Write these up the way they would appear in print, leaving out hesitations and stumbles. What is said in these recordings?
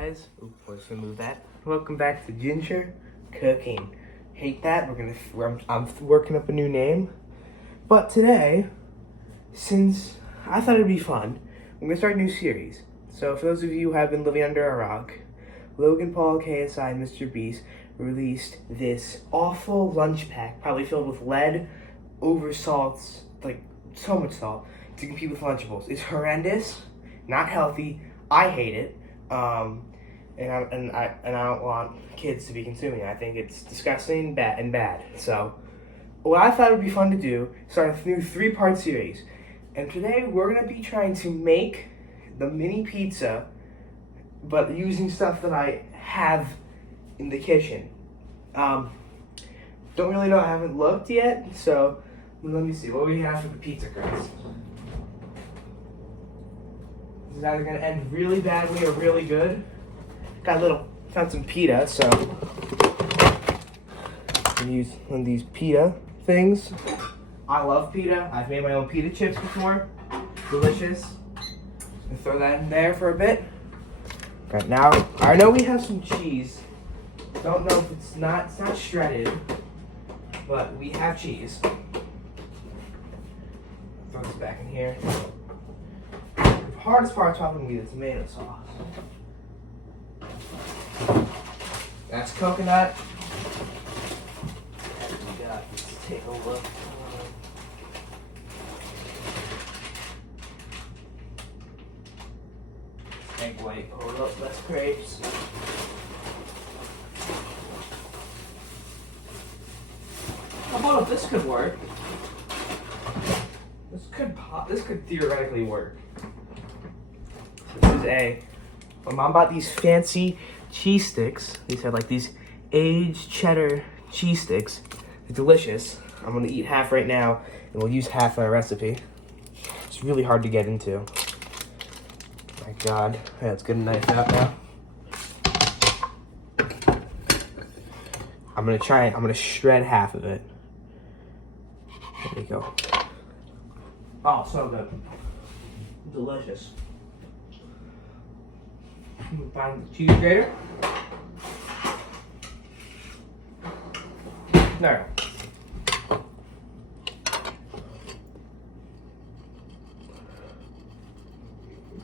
guys? Ooh, we're just gonna move that. Welcome back to Ginger Cooking. Hate that. I'm working up a new name. But today, since I thought it'd be fun, I'm gonna start a new series. So for those of you who have been living under a rock, Logan Paul, KSI and Mr.Beast released this awful lunch pack, probably filled with lead, over salts, like so much salt, to compete with Lunchables. It's horrendous, not healthy. I hate it. And I don't want kids to be consuming it. I think it's disgusting, bad. So, what I thought would be fun to do, start a new 3-part series. And today we're gonna be trying to make the mini pizza, but using stuff that I have in the kitchen. Don't really know. I haven't looked yet. So, let me see what we have for the pizza crust. This is either gonna end really badly or really good. Found some pita, so I'm gonna use one of these pita things. I love pita. I've made my own pita chips before. Delicious. And throw that in there for a bit. Okay, now I know we have some cheese. Don't know if it's not shredded, but we have cheese. Throw this back in here. The hardest part's probably gonna be the tomato sauce. That's coconut. We got, let's take a look. Egg white, hold up, less grapes. How about if this could work? This could theoretically work. This is my mom bought these fancy cheese sticks. These have like these aged cheddar cheese sticks. They're delicious. I'm gonna eat half right now, and we'll use half in our recipe. It's really hard to get into. My God, yeah, let's get a knife out now. I'm gonna shred half of it. There we go. Oh, so good. Delicious. Find the cheese grater. There.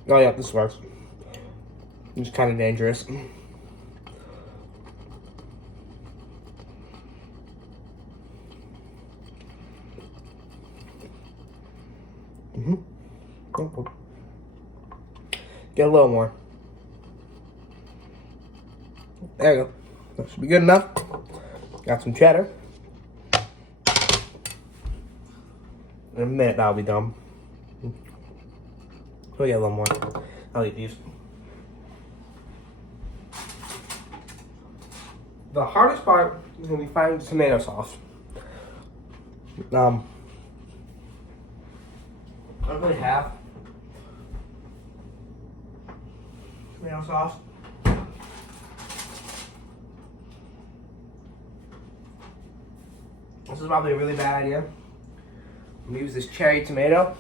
Oh yeah, this works. It's kind of dangerous. Get a little more. There you go. That should be good enough. Got some cheddar. In a minute, that'll be done. We'll get a little more. I'll eat these. The hardest part is when we find tomato sauce. I don't really have tomato sauce. This is probably a really bad idea. I'm gonna use this cherry tomato.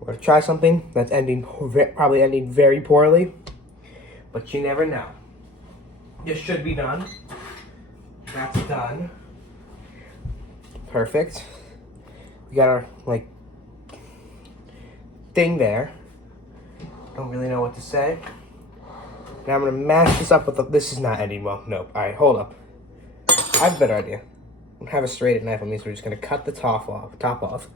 We're gonna try something that's probably ending very poorly, but you never know. This should be done. That's done. Perfect. We got our thing there. Don't really know what to say. Now I'm gonna mash this up with this is not ending well. Nope. All right, hold up. I have a better idea. I don't have a serrated knife on me, so we're just gonna cut the top off.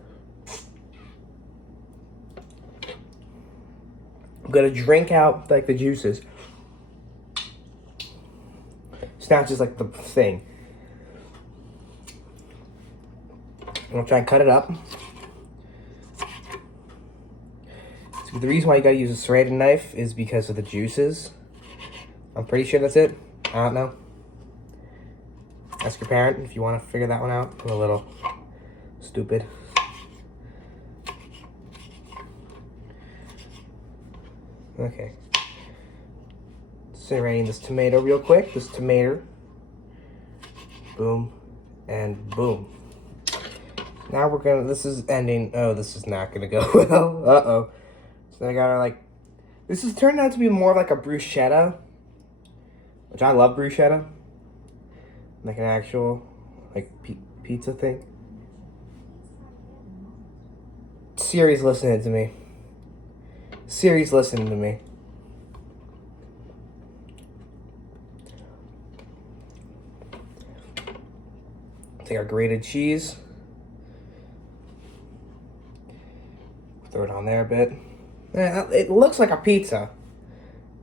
I'm gonna drink out the juices. It's not just the thing. I'm gonna try and cut it up. So the reason why you gotta use a serrated knife is because of the juices. I'm pretty sure that's it. I don't know. Ask your parent if you want to figure that one out. I'm a little stupid. Okay. Serrating this tomato real quick. This tomato. Boom. And boom. Now we're gonna, this is ending, oh, this is not gonna go well. Uh-oh. So I gotta This has turned out to be more like a bruschetta, which I love bruschetta. Like an actual, like, pizza thing. Siri's listening to me. Siri's listening to me. Take our grated cheese. Throw it on there a bit. It looks like a pizza.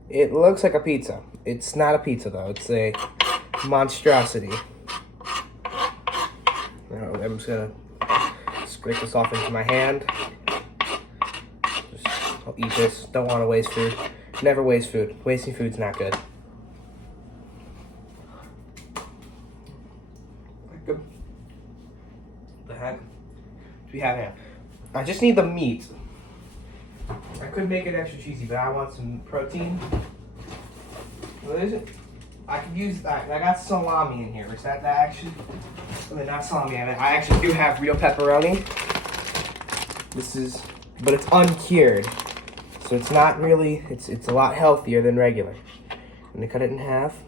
It looks like a pizza. It's not a pizza though. It's a monstrosity. I'm just gonna scrape this off into my hand. I'll eat this. Don't want to waste food. Never waste food. Wasting food's not good. What the heck do we have here? I just need the meat. I could make it extra cheesy, but I want some protein. What is it? I could use that. I got salami in here. Is that actually? I mean, not salami. I actually do have real pepperoni. This is, but it's uncured, so it's not really. It's a lot healthier than regular. And they cut it in half.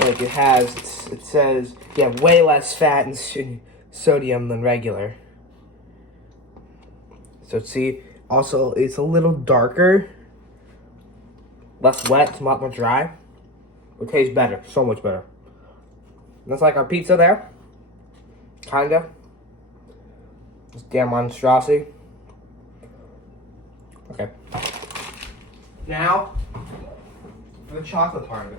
Like it has. It says you have way less fat and sodium than regular. So see, also it's a little darker, less wet, it's a lot more dry. It tastes better, so much better. That's like our pizza there, kinda. This damn monstrosity. Okay. Now, for the chocolate part of it.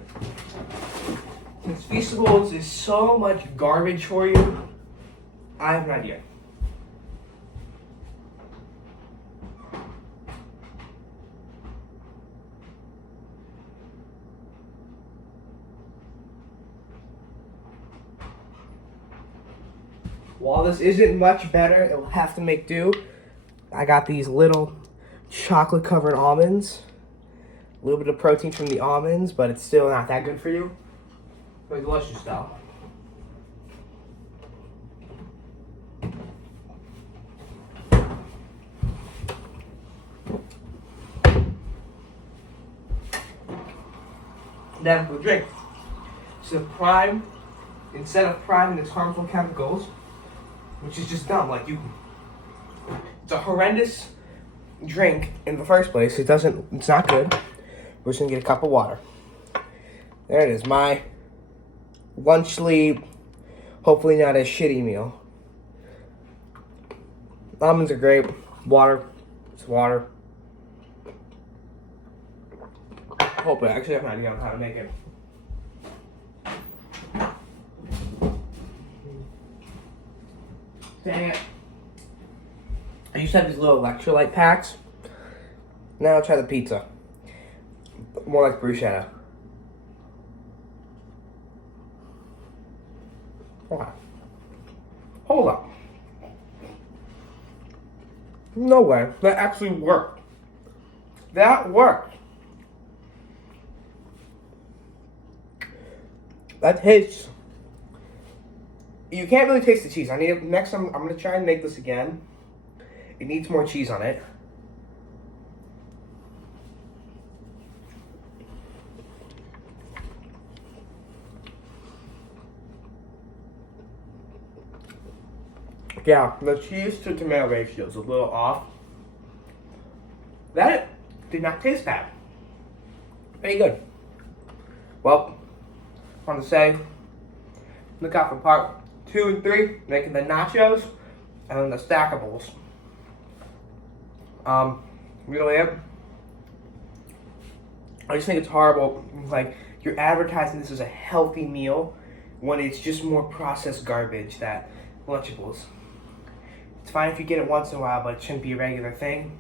Since Feastables is so much garbage for you, I have an idea. While this isn't much better, it will have to make do. I got these little chocolate covered almonds. A little bit of protein from the almonds, but it's still not that good for you. But delicious though. Then for the drink. So prime, instead of priming its harmful chemicals, which is just dumb. Like it's a horrendous drink in the first place. It's not good. We're just gonna get a cup of water. There it is, my lunchly, hopefully not a shitty meal. Almonds are great. Water, it's water. Hopefully, I actually have an idea on how to make it. Dang it. I used to have these little electrolyte packs. Now I'll try the pizza. More like bruschetta. Okay. Hold up. No way. That actually worked. That worked. That tastes. You can't really taste the cheese. Next time I'm gonna try and make this again. It needs more cheese on it. Yeah, the cheese to tomato ratio is a little off. That did not taste bad. Very good. Well, I want to say, look out for part 2 and 3, making the nachos and then the stackables. Really it. I just think it's horrible. Like, you're advertising this as a healthy meal when it's just more processed garbage that Lunchables. It's fine if you get it once in a while, but it shouldn't be a regular thing.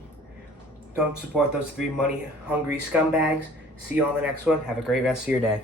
Don't support those 3 money-hungry scumbags. See you on the next one. Have a great rest of your day.